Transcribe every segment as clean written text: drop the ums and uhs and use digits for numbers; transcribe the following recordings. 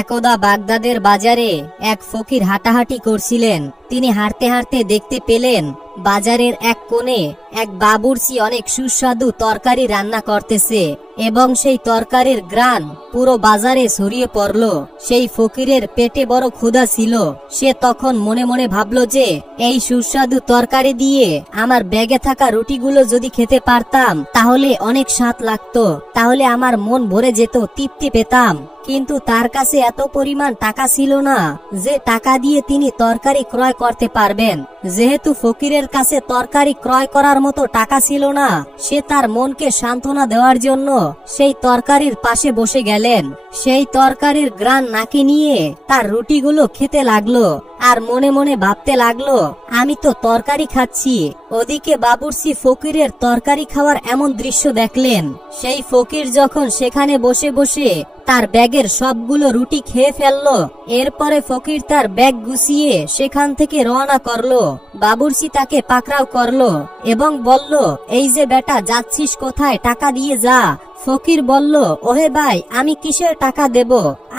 একদা বাগদাদের বাজারে এক ফকির হাঁটাহাঁটি করছিলেন। তিনি হাঁটতে হাঁটতে দেখতে পেলেন বাজারের এক কোণে এক বাবুর্চি অনেক সুস্বাদু তরকারি রান্না করতেছে এবং সেই তরকারির ঘ্রাণ পুরো বাজারে ছড়িয়ে পড়ল। সেই ফকিরের পেটে বড় ক্ষুধা ছিল। সে তখন মনে মনে ভাবল যে এই সুস্বাদু তরকারি দিয়ে আমার ব্যাগে থাকা রুটিগুলো যদি খেতে পারতাম তাহলে অনেক স্বাদ লাগতো, তাহলে আমার মন ভরে যেত, তৃপ্তি পেতাম। কিন্তু তার কাছে এত পরিমাণ টাকা ছিল না যে টাকা দিয়ে তিনি তরকারি ক্রয় করতে পারবেন। যেহেতু ফকিরের কাছে তরকারি ক্রয় করার মতো টাকা ছিল না, সে তার মনকে সান্ত্বনা দেওয়ার জন্য সেই তরকারির পাশে বসে গেলেন। সেই তরকারির ঘ্রাণ নাকে নিয়ে তার রুটিগুলো খেতে লাগলো আর মনে মনে ভাবতে লাগলো, আমি তো তরকারি খাচ্ছি। ওদিকে বাবুর্চি ফকিরের তরকারি খাওয়ার এমন দৃশ্য দেখলেন। সেই ফকির যখন সেখানে বসে বসে তার ব্যাগের সবগুলো রুটি খেয়ে ফেললো, এরপরে ফকির তার ব্যাগ গুছিয়ে সেখান থেকে রওনা করলো। বাবুর্চি তাকে পাকড়াও করলো এবং বলল, এই যে বেটা, যাচ্ছিস কোথায়? টাকা দিয়ে যা। ফকির বলল, ওহে ভাই, আমি কিসের টাকা দেব?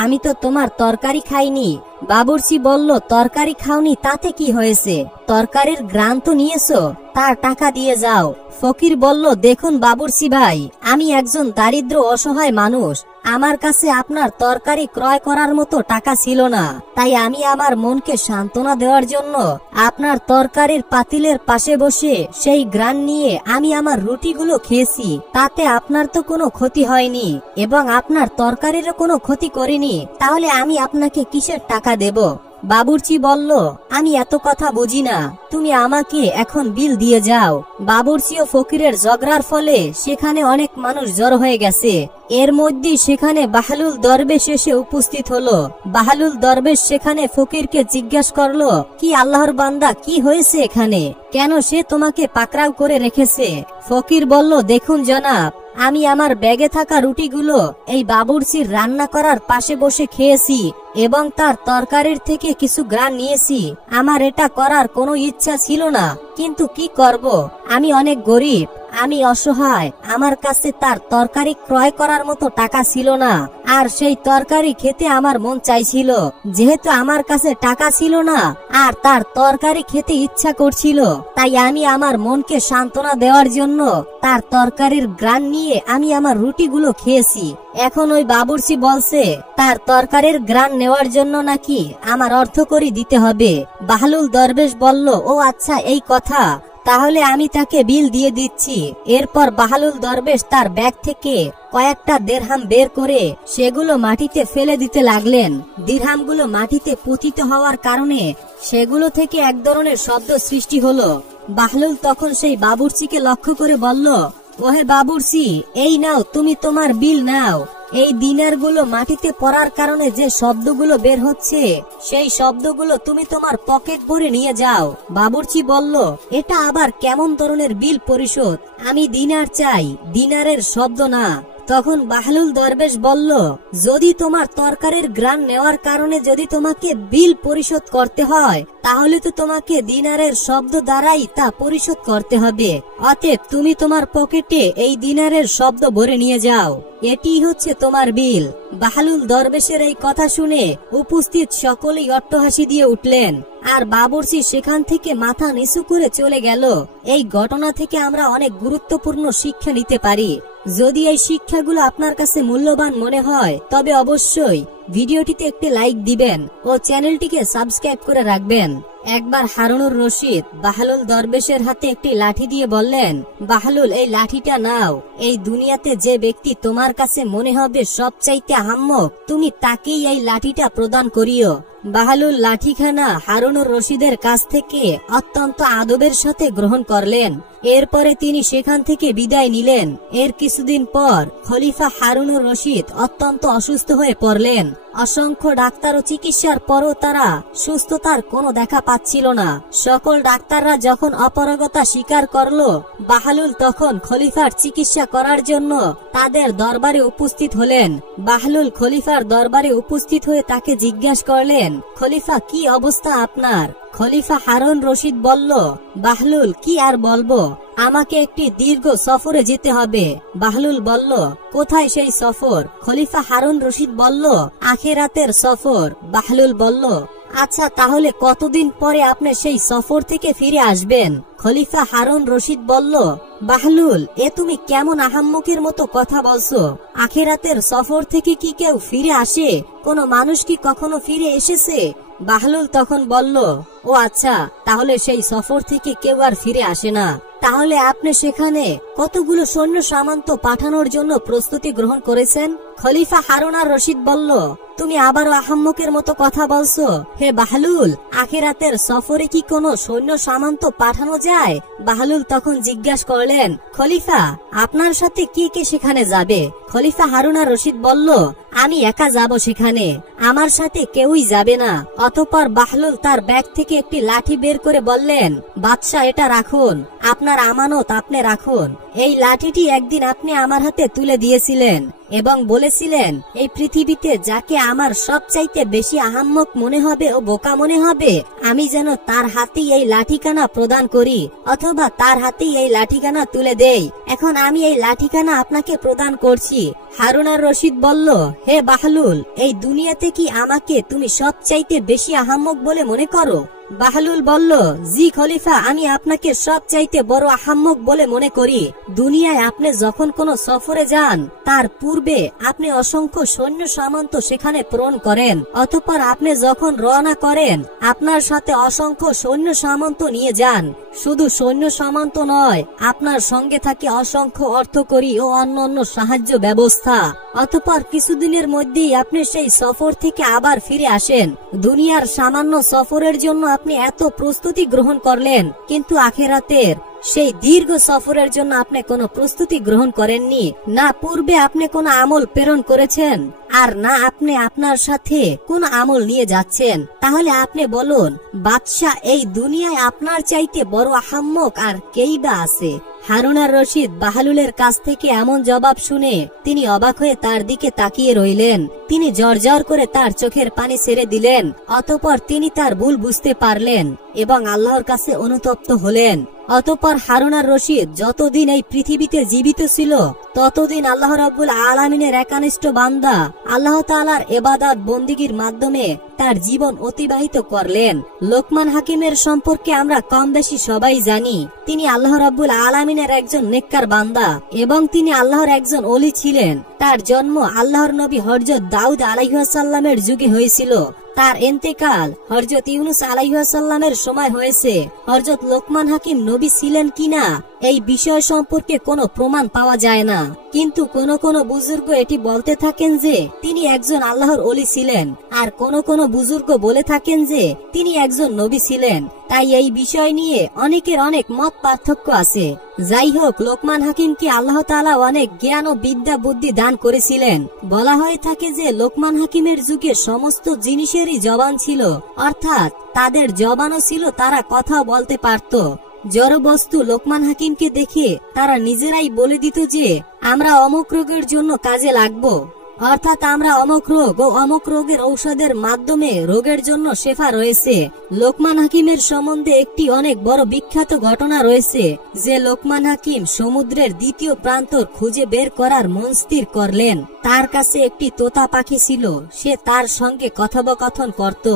আমি তো তোমার তরকারি খাইনি। বাবুর্চি বলল, তরকারি খাওনি তাতে কি হয়েছে? তরকারির ঘ্রাণ তো নিয়েছো, তার টাকা দিয়ে যাও। ফকির বলল, দেখুন বাবুর্চি ভাই, আমি একজন দারিদ্র অসহায় মানুষ। আমার কাছে আপনার তরকারি ক্রয় করার মতো টাকা ছিল না, তাই আমি আমার মনকে সান্ত্বনা দেওয়ার জন্য আপনার তরকারির পাতিলের পাশে বসে সেই ঘ্রাণ নিয়ে আমি আমার রুটিগুলো খেয়েছি। তাতে আপনার তো কোনো ক্ষতি হয়নি এবং আপনার তরকারিরও কোনো ক্ষতি করিনি, তাহলে আমি আপনাকে কিসের টাকা দেব? বাবুর্চি বলল, আমি এত কথা বুঝি না, তুমি আমাকে এখন বিল দিয়ে যাও। বাবুর্চি ও ফকিরের ঝগড়ার ফলে সেখানে অনেক মানুষ জড়ো হয়ে গেছে। এর মধ্যে সেখানে বাহলুল দরবেশ এসে উপস্থিত হলো। বাহলুল দরবেশ সেখানে ফকিরকে জিজ্ঞাসা করলো, কি আল্লাহর বান্দা, কি হয়েছে এখানে? কেন সে তোমাকে পাকড়াও করে রেখেছে? ফকির বলল, দেখুন জনাব, আমি আমার ব্যাগে থাকা রুটিগুলো এই বাবুর্চির রান্না করার পাশে বসে খেয়েছি এবং তার তরকারির থেকে কিছু ঘ্রাণ নিয়েছি। আমার এটা করার কোনো ইচ্ছা ছিল না, কিন্তু কি করব? আমি অনেক গরিব, আমি অসহায়, আমার কাছে তার তরকারি ক্রয় করার মতো টাকা ছিল না, আর সেই তরকারি খেতে আমার মন চাইছিল। যেহেতু আমার কাছে টাকা ছিল না আর তার তরকারি খেতে ইচ্ছা করছিল, তাই আমি আমার মনকে সান্ত্বনা দেওয়ার জন্য তার তরকারির ঘ্রাণ নিয়ে আমি আমার রুটিগুলো খেয়েছি। এখন ওই বাবুর্চি বলছে তার তরকারির ঘ্রাণ নেওয়ার জন্য নাকি আমার অর্থকড়ি দিতে হবে। বাহলুল দরবেশ বলল, ও আচ্ছা, এই কথা, তাহলে আমি তাকে বিল দিয়ে দিচ্ছি। এরপর বাহলুল দরবেশ তার ব্যাগ থেকে কয়েকটা দিরহাম বের করে সেগুলো মাটিতে ফেলে দিতে লাগলেন। দিরহামগুলো মাটিতে পতিত হওয়ার কারণে সেগুলো থেকে এক ধরনের শব্দ সৃষ্টি হলো। বাহলুল তখন সেই বাবুর্চিকে লক্ষ্য করে বলল, ওহে বাবুর্চি, এই নাও, তুমি তোমার বিল নাও। এই দিনারগুলো মাটিতে পড়ার কারণে যে শব্দগুলো বের হচ্ছে, সেই শব্দগুলো তুমি তোমার পকেট ভরে নিয়ে যাও। বাবুর্চি বলল, এটা আবার কেমন ধরনের বিল পরিশোধ? আমি দিনার চাই, দিনারের শব্দ না। তখন বাহলুল দরবেশ বলল, যদি তোমার তরকারির ঘ্রাণ নেওয়ার কারণে যদি তোমাকে বিল পরিশোধ করতে হয়, তাহলে তো তোমাকে দিনারের শব্দ দ্বারাই তা পরিশোধ করতে হবে। অতএব তুমি তোমার পকেটে এই দিনারের শব্দ ভরে নিয়ে যাও, এটি হচ্ছে তোমার বিল। বাহলুল দরবেশের এই কথা শুনে উপস্থিত সকলেই অট্টহাসি দিয়ে উঠলেন আর বাবুর্চি সেখান থেকে মাথা নিচু করে চলে গেল। এই ঘটনা থেকে আমরা অনেক গুরুত্বপূর্ণ শিক্ষা নিতে পারি। যদি এই শিক্ষাগুলো আপনার কাছে মূল্যবান মনে হয় তবে অবশ্যই ভিডিওটিতে একটি লাইক দিবেন ও চ্যানেলটিকে সাবস্ক্রাইব করে রাখবেন। একবার হারুনুর রশিদ বাহলুল দরবেশের হাতে একটি লাঠি দিয়ে বললেন, বাহলুল, এই লাঠিটা নাও। এই দুনিয়াতে যে ব্যক্তি তোমার কাছে মনে হবে সবচাইতে আহাম্মক, তুমি তাকেই এই লাঠিটা প্রদান করিও। বাহলুল লাঠিখানা হারুনুর রশিদের কাছ থেকে অত্যন্ত আদবের সাথে গ্রহণ করলেন। এরপরে তিনি সেখান থেকে বিদায় নিলেন। এর কিছুদিন পর খলিফা হারুনুর রশিদ অত্যন্ত অসুস্থ হয়ে পড়লেন। অসংখ্য ডাক্তার ও চিকিৎসার পরও তারা সুস্থতার কোনো দেখা পাচ্ছিল না। সকল ডাক্তাররা যখন অপারগতা স্বীকার করলো, বাহলুল তখন খলিফার চিকিৎসা করার জন্য তাদের দরবারে উপস্থিত হলেন। বাহলুল খলিফার দরবারে উপস্থিত হয়ে তাকে জিজ্ঞাসা করলেন, খলিফা, কি অবস্থা আপনার? খলিফা হারুন রশিদ বলল, বাহলুল, কি আর বলবো, আমাকে একটি দীর্ঘ সফরে যেতে হবে। বাহলুল বলল, কোথায় সেই সফর? খলিফা হারুন রশিদ বলল, আখিরাতের সফর। বাহলুল বলল, আচ্ছা, তাহলে কতদিন পরে আপনি সেই সফর থেকে ফিরে আসবেন? খলিফা হারুন রশিদ বলল, বাহলুল, এ তুমি কেমন আহাম্মকের মতো কথা বলছো? আখিরাতের সফর থেকে কি কেউ ফিরে আসে? কোন মানুষ কি কখনো ফিরে এসেছে? বাহলুল তখন বলল, ও আচ্ছা, তাহলে সেই সফর থেকে কেউ আর ফিরে আসে না। তাহলে আপনি সেখানে কতগুলো সৈন্য সামন্ত পাঠানোর জন্য প্রস্তুতি গ্রহণ করেছেন? খলিফা হারুন আর রশিদ বলল, তুমি আবারও আহাম্মকের মতো কথা বলছো। হে বাহলুল, আখিরাতের সফরে কি কোনো সৈন্য সামন্ত পাঠানো যায়? বাহলুল তখন জিজ্ঞাসা করলেন, খলিফা, আপনার সাথে কে কে সেখানে যাবে? খলিফা হারুন আর রশিদ বলল, আমি একা যাব সেখানে, আমার সাথে কেউই যাবে না। অতঃপর বাহলুল তার ব্যাগ থেকে একটি লাঠি বের করে বললেন, বাদশাহ, এটা রাখুন, আপনার আমানত আপনি রাখুন। এই লাঠিটি একদিন আপনি আমার হাতে তুলে দিয়েছিলেন এবং বলেছিলেন, এই পৃথিবীতে যাকে আমার সবচাইতে বেশি আহাম্মক মনে হবে ও বোকা মনে হবে, আমি যেন তার হাতেই এই লাঠিখানা প্রদান করি অথবা তার হাতেই এই লাঠিখানা তুলে দেই। এখন আমি এই লাঠিখানা আপনাকে প্রদান করছি। হারুন আর রশিদ বলল, হে বাহলুল, এই দুনিয়াতে কি আমাকে তুমি সবচাইতে বেশি আহাম্মক বলে মনে করো? বাহলুল বলল, জি খলিফা, আমি আপনাকে সবচাইতে বড় আহাম্মক বলে মনে করি। দুনিয়ায় আপনি যখন কোন সফরে যান, তার পূর্বে আপনি অসংখ্য সৈন্য সামন্ত সেখানে প্রেরণ করেন। অতঃপর আপনি যখন রওনা করেন, আপনার সাথে অসংখ্য সৈন্য সামন্ত নিয়ে যান। শুধু সৈন্য সামন্ত নয়, আপনার সঙ্গে থাকে অসংখ্য অর্থকরী ও অন্যান্য সাহায্য ব্যবস্থা। অতঃপর কিছুদিনের মধ্যেই আপনি সেই সফর থেকে আবার ফিরে আসেন। দুনিয়ার সামান্য সফরের জন্য আপনি এত প্রস্তুতি গ্রহণ করলেন, কিন্তু আখিরাতের সেই দীর্ঘ সফরের জন্য আপনি কোনো প্রস্তুতি গ্রহণ করেননি। না পূর্বে আপনি কোনো আমল প্রেরণ করেছেন, আর না আপনি আপনার সাথে কোন আমল নিয়ে যাচ্ছেন। তাহলে আপনি বলুন, বাদশাহ, এই দুনিয়ায় আপনার চাইতে বড় আহাম্মক আর কেই বা আছে? হারুন আর রশিদ বাহলুলের কাছ থেকে এমন জবাব শুনে তিনি অবাক হয়ে তার দিকে তাকিয়ে রইলেন। তিনি জর্জর করে তার চোখের পানি ছেড়ে দিলেন। অতঃপর তিনি তার ভুল বুঝতে পারলেন এবং আল্লাহর কাছে অনুতপ্ত হলেন। অতঃপর হারুন আর রশিদ যতদিন এই পৃথিবীতে জীবিত ছিল, ততদিন আল্লাহ রাব্বুল আলামিনের একানিষ্ঠ বান্দা, আল্লাহ তাআলার ইবাদত বন্দিগির মাধ্যমে তার জীবন অতিবাহিত করলেন। লোকমান হাকিমের সম্পর্কে আমরা কম বেশি সবাই জানি। তিনি আল্লাহ রাব্বুল আলামিনের একজন নেককার বান্দা এবং তিনি আল্লাহর একজন ওলি ছিলেন। তার জন্ম আল্লাহর নবী হযরত দাউদ আলাইহিস সালামের যুগে হয়েছিল। তার ইন্তেকাল হযরত ইউনুস আলাইহিস সালামের সময় হয়েছে। হযরত লোকমান হাকিম নবী ছিলেন কিনা এই বিষয় সম্পর্কে কোনো প্রমাণ পাওয়া যায় না, কিন্তু কোন কোন বুজুর্গ এটি বলতে থাকেন যে তিনি একজন আল্লাহর ওলি ছিলেন, আর কোন বুজুর্গ বলে থাকেন যে তিনি একজন নবী ছিলেন। তাই এই বিষয় নিয়ে অনেকের অনেক মত পার্থক্য আছে। যাই হোক, লোকমান হাকিমকে আল্লাহ তাআলা অনেক জ্ঞান ও বিদ্যা বুদ্ধি দান করেছিলেন। বলা হয়ে থাকে যে লোকমান হাকিমের যুগে সমস্ত জিনিসেরই জবান ছিল, অর্থাৎ তাদের জবানও ছিল, তারা কথা বলতে পারত। জড় বস্তু লোকমান হাকিমকে দেখে তারা নিজেরাই বলে দিত যে আমরা অমুক রোগের জন্য কাজে লাগবো, অর্থাৎ আমরা অমুক রোগ ও অমুক রোগের ঔষধের মাধ্যমে রোগের জন্য শেফা রয়েছে। লোকমান হাকিমের সম্বন্ধে একটি অনেক বড় বিখ্যাত ঘটনা রয়েছে যে লোকমান হাকিম সমুদ্রের দ্বিতীয় প্রান্তর খুঁজে বের করার মন স্থির করলেন। তার কাছে একটি তোতা পাখি ছিল, সে তার সঙ্গে কথোপকথন করত,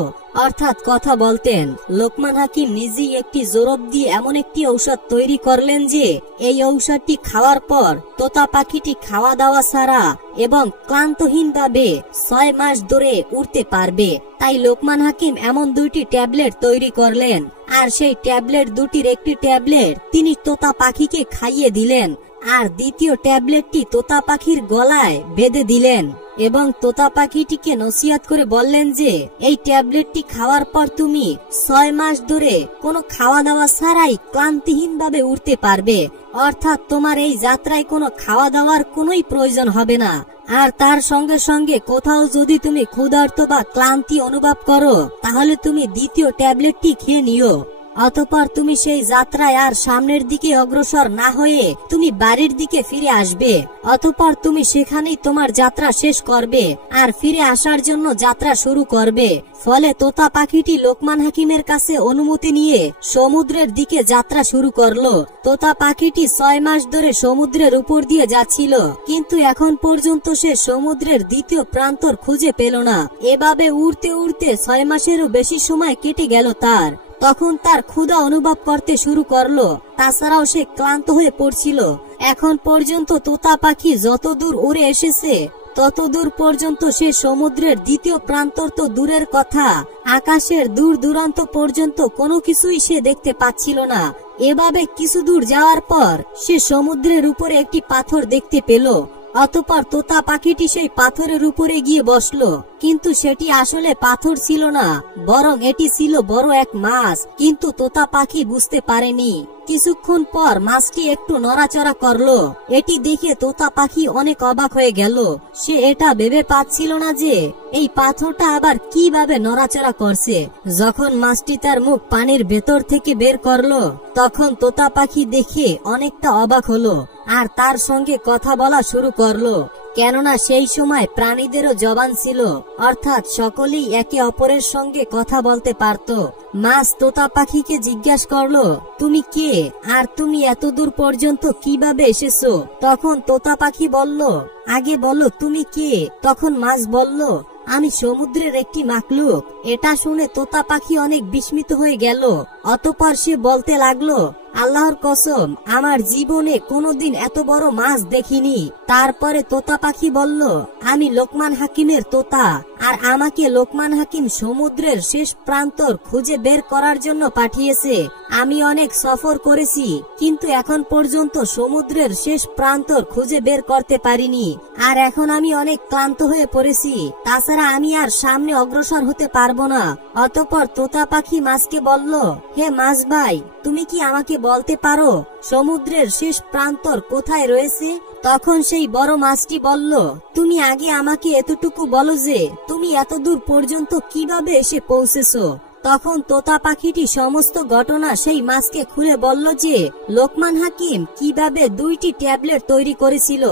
অর্থাৎ কথা বলতেন। লোকমান হাকিম নিজেই একটি জোরব দিয়ে এমন একটি ঔষধ তৈরি করলেন যে এই ঔষধটি খাওয়ার পর তোতা পাখিটি খাওয়া দাওয়া ছাড়া এবং ক্লান্তহীনভাবে 6 মাস ধরে উড়তে পারবে। তাই লোকমান হাকিম এমন 2টি ট্যাবলেট তৈরি করলেন, আর সেই ট্যাবলেট দুটির একটি ট্যাবলেট তিনি তোতা পাখিকে খাইয়ে দিলেন, আর দ্বিতীয় ট্যাবলেটটি তোতা পাখির গলায় বেঁধে দিলেন এবং তোতা পাখিটিকে নসিহত করে বললেন যে এই ট্যাবলেটটি খাওয়ার পর তুমি 6 মাস ধরে কোনো খাওয়া দাওয়া ছাড়াই ক্লান্তিহীনভাবে উড়তে পারবে, অর্থাৎ তোমার এই যাত্রায় কোনো খাওয়া দাওয়ার কোনোই প্রয়োজন হবে না। আর তার সঙ্গে সঙ্গে কোথাও যদি তুমি ক্ষুধার্ত বা ক্লান্তি অনুভব করো, তাহলে তুমি দ্বিতীয় ট্যাবলেটটি খেয়ে নিও। অতঃপর তুমি সেই যাত্রায় আর সামনের দিকে অগ্রসর না হয়ে তুমি বাড়ির দিকে ফিরে আসবে। অতঃপর তুমি সেখানেই তোমার যাত্রা শেষ করবে আর ফিরে আসার জন্য যাত্রা শুরু করবে। ফলে তোতা পাখিটি লোকমান হাকিমের কাছে অনুমতি নিয়ে সমুদ্রের দিকে যাত্রা শুরু করলো। তোতা পাখিটি 6 মাস ধরে সমুদ্রের উপর দিয়ে যাচ্ছিল, কিন্তু এখন পর্যন্ত সে সমুদ্রের দ্বিতীয় প্রান্তর খুঁজে পেল না। এভাবে উড়তে উড়তে 6 মাসেরও বেশি সময় কেটে গেল তার। তখন তার ক্ষুধা অনুভব করতে শুরু করলো, তাছাড়াও সে ক্লান্ত হয়ে পড়ছিল। এখন পর্যন্ত তোতা পাখি যত দূর উড়ে এসেছে তত দূর পর্যন্ত সে সমুদ্রের দ্বিতীয় প্রান্তর তো দূরের কথা, আকাশের দূর দূরান্ত পর্যন্ত কোনো কিছুই সে দেখতে পাচ্ছিল না। এভাবে কিছু দূর যাওয়ার পর সে সমুদ্রের উপরে একটি পাথর দেখতে পেল। অতঃপর তোতা পাখিটি সেই পাথরের উপরে গিয়ে বসলো, কিন্তু সেটি আসলে পাথর ছিল না, বরং এটি ছিল বড় এক মাছ। কিন্তু তোতা পাখি বুঝতে পারেনি। কিছুক্ষণ পর মাছটি একটু নড়াচড়া করলো। এটি দেখে তোতা পাখি অনেক অবাক হয়ে গেল। সে এটা ভেবে পাচ্ছিল না যে এই পাথরটা আবার কিভাবে নড়াচড়া করছে। যখন মাছটি তার মুখ পানির ভেতর থেকে বের করলো, তখন তোতা পাখি দেখে অনেকটা অবাক হলো আর তার সঙ্গে কথা বলা শুরু করলো। কেননা সেই সময় প্রাণীদেরও জবান ছিল, অর্থাৎ সকলেই একে অপরের সঙ্গে কথা বলতে পারত। মাছ তোতা পাখিকে জিজ্ঞাসা করলো, তুমি কে আর তুমি এত দূর পর্যন্ত কিভাবে এসেছো? তখন তোতা পাখি বলল, আগে বলো তুমি কে? তখন মাছ বলল, আমি সমুদ্রের একটি মাখলুক। এটা শুনে তোতা পাখি অনেক বিস্মিত হয়ে গেল। অতঃপর সে বলতে লাগলো, আল্লাহর কসম, আমার জীবনে কোনোদিন এত বড় মাছ দেখিনি। তারপরে তোতা পাখি বলল, আমি লোকমান হাকিমের তোতা, আর আমাকে লোকমান হাকিম সমুদ্রের শেষ প্রান্তর খুঁজে বের করার জন্য পাঠিয়েছে। আমি অনেক সফর করেছি, কিন্তু এখন পর্যন্ত সমুদ্রের শেষ প্রান্তর খুঁজে বের করতে পারিনি। আর এখন আমি অনেক ক্লান্ত হয়ে পড়েছি, তাছাড়া আমি আর সামনে অগ্রসর হতে পারবো না। অতঃপর তোতা পাখি মাছকে বলল, হে মাছ ভাই, তুমি কি আমাকে বলতে পারো সমুদ্রের শেষ প্রান্তর কোথায় রয়েছে? তখন সেই বড় মাছটি বলল, তুমি আগে আমাকে এতটুকু বলো যে তুমি এত দূর পর্যন্ত কিভাবে এসে পৌঁছেছো। তখন তোতা পাখিটি সমস্ত ঘটনা সেই মাছকে খুলে বলল যে লোকমান হাকিম কিভাবে 2টি ট্যাবলেট তৈরি করেছিল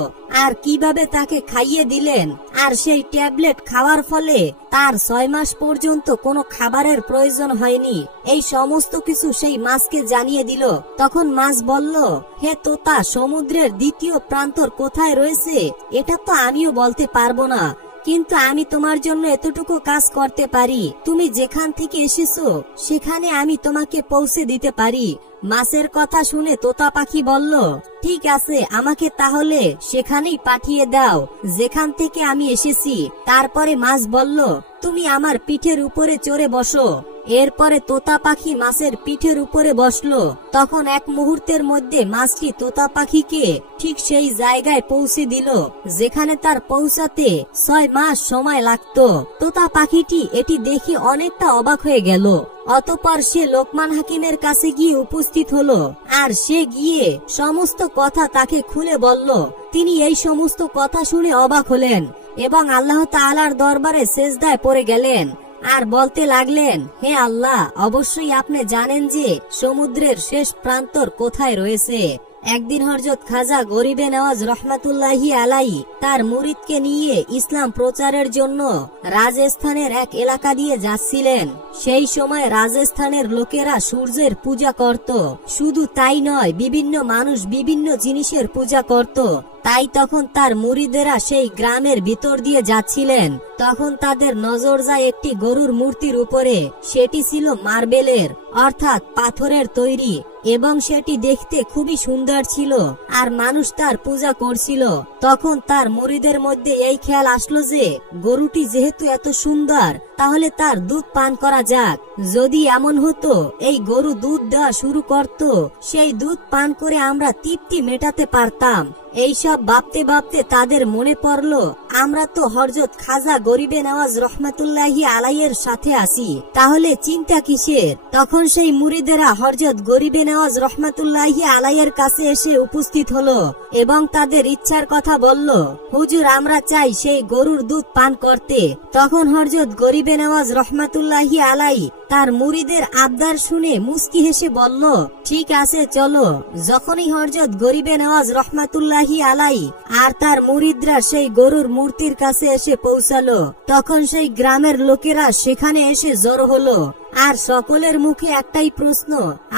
আর কিভাবে তাকে খাইয়ে দিলেন, আর সেই ট্যাবলেট খাওয়ার ফলে তার 6 মাস পর্যন্ত কোনো খাবারের প্রয়োজন হয়নি। এই সমস্ত কিছু সেই মাছকে জানিয়ে দিল। তখন মাছ বলল, হে তোতা, সমুদ্রের দ্বিতীয় প্রান্তর কোথায় রয়েছে এটা তো আমিও বলতে পারবো না, কিন্তু আমি তোমার জন্য এতটুকু কাজ করতে পারি। তুমি যেখান থেকে এসেছো সেখানে আমি তোমাকে পৌঁছে দিতে পারি। মাছের কথা শুনে তোতা পাখি বলল, ঠিক আছে, আমাকে তাহলে সেখানেই পাঠিয়ে দাও যেখান থেকে আমি এসেছি। তারপরে মাছ বলল, তুমি আমার পিঠের উপরে চড়ে বসো। এরপরে তোতা পাখি মাছের পিঠের উপরে বসলো। তখন এক মুহূর্তের মধ্যে মাছটি তোতা পাখিকে ঠিক সেই জায়গায় পৌঁছে দিল যেখানে তার পৌঁছাতে 6 মাস সময় লাগতো। তোতা পাখিটি এটি দেখে অনেকটা অবাক হয়ে গেল। অতঃপর সে লোকমান হাকিমের কাছে গিয়ে উপস্থিত হলো, আর সে গিয়ে সমস্ত কথা তাকে খুলে বলল। তিনি এই সমস্ত কথা শুনে অবাক হলেন এবং আল্লাহ তাআলার দরবারে সেজদায় পড়ে গেলেন আর বলতে লাগলেন, হে আল্লাহ, অবশ্যই আপনি জানেন যে সমুদ্রের শেষ প্রান্তর কোথায় রয়েছে। একদিন হযরত খাজা গরিবে নওয়াজ রহমাতুল্লাহি আলাইহি তার মুরিদকে নিয়ে ইসলাম প্রচারের জন্য রাজস্থানের এক এলাকা দিয়ে যাচ্ছিলেন। সেই সময় রাজস্থানের লোকেরা সূর্যের পূজা করত। শুধু তাই নয়, বিভিন্ন মানুষ বিভিন্ন জিনিসের পূজা করত। তাই তখন তার মুরিদেরা সেই গ্রামের ভিতর দিয়ে যাচ্ছিলেন। তখন তাদের নজর যায় একটি গরুর মূর্তির উপরে। সেটি ছিল মার্বেলের, অর্থাৎ পাথরের তৈরি, এবং সেটি দেখতে খুবই সুন্দর ছিল আর মানুষ তার পূজা করছিল। তখন তার মুরিদের মধ্যে এই খেয়াল আসলো যে গরুটি যেহেতু এত সুন্দর, তাহলে তার দুধ পান করা যাক। যদি এমন হতো এই গরু দুধ দেওয়া শুরু করত, সেই দুধ পান করে আমরা তৃপ্তি মেটাতে পারতাম। এইসব ভাবতে ভাবতে তাদের মনে পড়ল, আমরা তো হযরত খাজা গরিবে নওয়াজ রহমাতুল্লাহি আলাইহির সাথে আছি, তাহলে চিন্তা কিসের? তখন সেই মুরিদেরা হযরত গরিবে নওয়াজ রহমাতুল্লাহি আলাইহির কাছে এসে উপস্থিত হলো এবং তাদের ইচ্ছার কথা বলল, হুজুর, আমরা চাই সেই গরুর দুধ পান করতে। তখন হযরত গরিবে নওয়াজ রহমাতুল্লাহি আলাইহি তার মুরিদের আবদার শুনে মুস্কি হেসে বলল, ঠিক আছে চলো। যখনই হযরত গরিবে নওয়াজ রহমাতুল্লাহি আলাই আর তার মুরিদরা সেই গরুর মূর্তির কাছে এসে পৌঁছালো, তখন সেই গ্রামের লোকেরা সেখানে এসে জড়ো হলো। আর সকলের মুখে একটাই প্রশ্ন,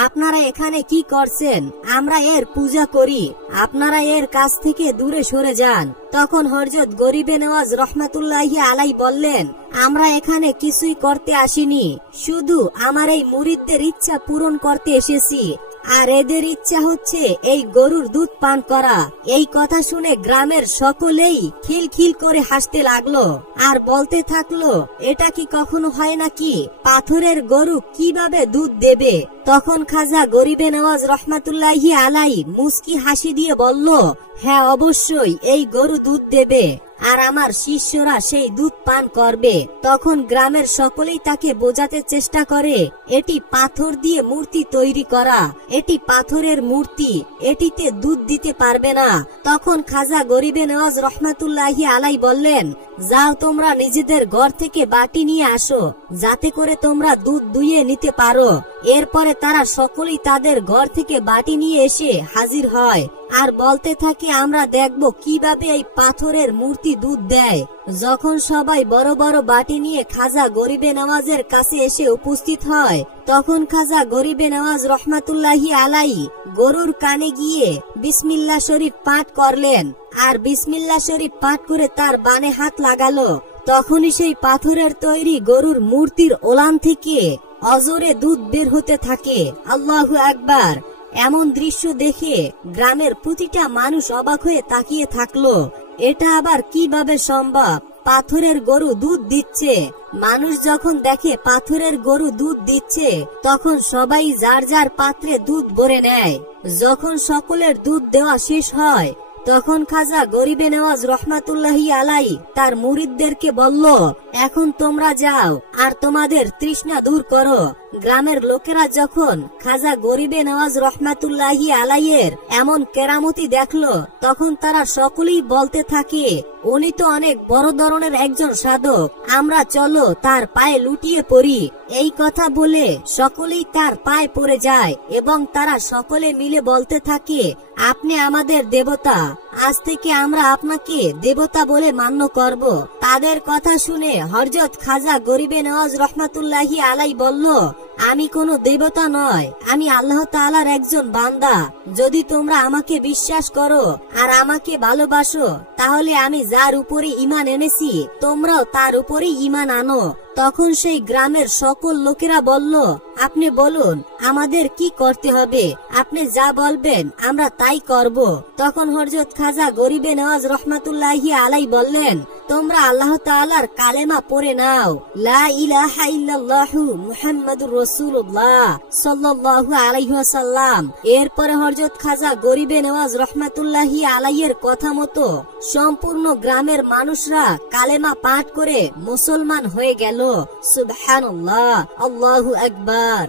আপনারা এখানে কি করছেন? আমরা এর পূজা করি, আপনারা এর কাছ থেকে দূরে সরে যান। তখন হযরত গরিবে নওয়াজ রহমাতুল্লাহি আলাই বললেন, আমরা এখানে কিছুই করতে আসিনি, শুধু আমার এই মুরিদদের ইচ্ছা পূরণ করতে এসেছি। আর এদের ইচ্ছা হচ্ছে এই গরুর দুধ পান করা। এই কথা শুনে গ্রামের সকলেই খিলখিল করে হাসতে লাগলো আর বলতে থাকলো, এটা কি কখনো হয় নাকি? পাথরের গরু কিভাবে দুধ দেবে? তখন খাজা গরিবে নওয়াজ রহমাতুল্লাহি আলাই মুস্কি হাসি দিয়ে বলল, হ্যাঁ অবশ্যই এই গরু দুধ দেবে, আর আমার শিষ্যরা সেই দুধ পান করবে। তখন গ্রামের সকলেই তাকে বোঝাতে চেষ্টা করে, এটি পাথর দিয়ে মূর্তি তৈরি করা, এটি পাথরের মূর্তি, এটিতে দুধ দিতে পারবে না। তখন খাজা গরিবে নওয়াজ রহমাতুল্লাহি আলাই বললেন, যাও তোমরা নিজেদের ঘর থেকে বাটি নিয়ে আসো, যাতে করে তোমরা দুধ দুইয়ে নিতে পারো। এরপরে তারা সকলেই তাদের ঘর থেকে বাটি নিয়ে এসে হাজির হয় আর বলতে থাকে, আমরা দেখব কিভাবে এই পাথরের মূর্তি দুধ দেয়। যখন সবাই বড় বড় বাটি নিয়ে খাজা গরিবে নওয়াজের কাছে এসে উপস্থিত হয়, তখন খাজা গরিবে নওয়াজ রহমাতুল্লাহি আলাই গরুর কানে গিয়ে বিসমিল্লাহ শরীফ পাঠ করলেন আর বিসমিল্লাহ শরীফ পাঠ করে তার বানে হাত লাগালো। তখনই সেই পাথরের তৈরি গরুর মূর্তির ওলান থেকে অজরে দুধ বের হতে থাকে। আল্লাহু আকবার! এমন দৃশ্য দেখে গ্রামের প্রতিটা মানুষ অবাক হয়ে তাকিয়ে থাকলো। এটা আবার কিভাবে সম্ভব? পাথরের গরু দুধ দিচ্ছে। মানুষ যখন দেখে পাথরের গরু দুধ দিচ্ছে, তখন সবাই যার যার পাত্রে দুধ ভরে নেয়। যখন সকলের দুধ দেওয়া শেষ হয়, তখন খাজা গরিবে নওয়াজ রহমাতুল্লাহি আলাই তার মুরিদদেরকে বলল, এখন তোমরা যাও আর তোমাদের তৃষ্ণা দূর করো। গ্রামের লোকেরা যখন খাজা গরিবে নওয়াজ রহমাতুল্লাহি আলাইয়ের এমন কেরামতি দেখলো, তখন তারা সকলেই বলতে থাকে, উনি তো অনেক বড় ধরনের একজন সাধক, আমরা চলো তার পায়ে লুটিয়ে পড়ি। এই কথা বলে সকলেই তার পায়ে পড়ে যায় এবং তারা সকলে মিলে বলতে থাকে, আপনি আমাদের দেবতা, আজ থেকে আমরা আপনাকে দেবতা বলে মান্য করব। তাদের কথা শুনে হযরত খাজা গরিবে নওয়াজ রহমাতুল্লাহি আলাই বলল, আমি কোনো দেবতা নয়, আমি আল্লাহ তাআলার একজন বান্দা। যদি তোমরা আমাকে বিশ্বাস করো আর আমাকে ভালোবাসো, তাহলে আমি যার উপরে ঈমান এনেছি তোমরাও তার উপরে ঈমান আনো। তখন সেই গ্রামের সকল লোকেরা বলল, আপনি বলুন আমাদের কি করতে হবে, আপনি যা বলবেন আমরা তাই করব। তখন হযরত খাজা গরিবে নওয়াজ রহমাতুল্লাহি আলাই বললেন, তোমরা আল্লাহ তাআলার কালেমা পড়ে নাও, লা ইলাহা ইল্লাল্লাহু মুহাম্মাদুর রাসূলুল্লাহ সাল্লাল্লাহু আলাইহি ওয়াসাল্লাম। এরপরে হযরত খাজা গরিবে নওয়াজ রহমাতুল্লাহি আলাইয়ের কথা মতো সম্পূর্ণ গ্রামের মানুষরা কালেমা পাঠ করে মুসলমান হয়ে গেল। সুবহানাল্লাহ, আল্লাহু আকবার।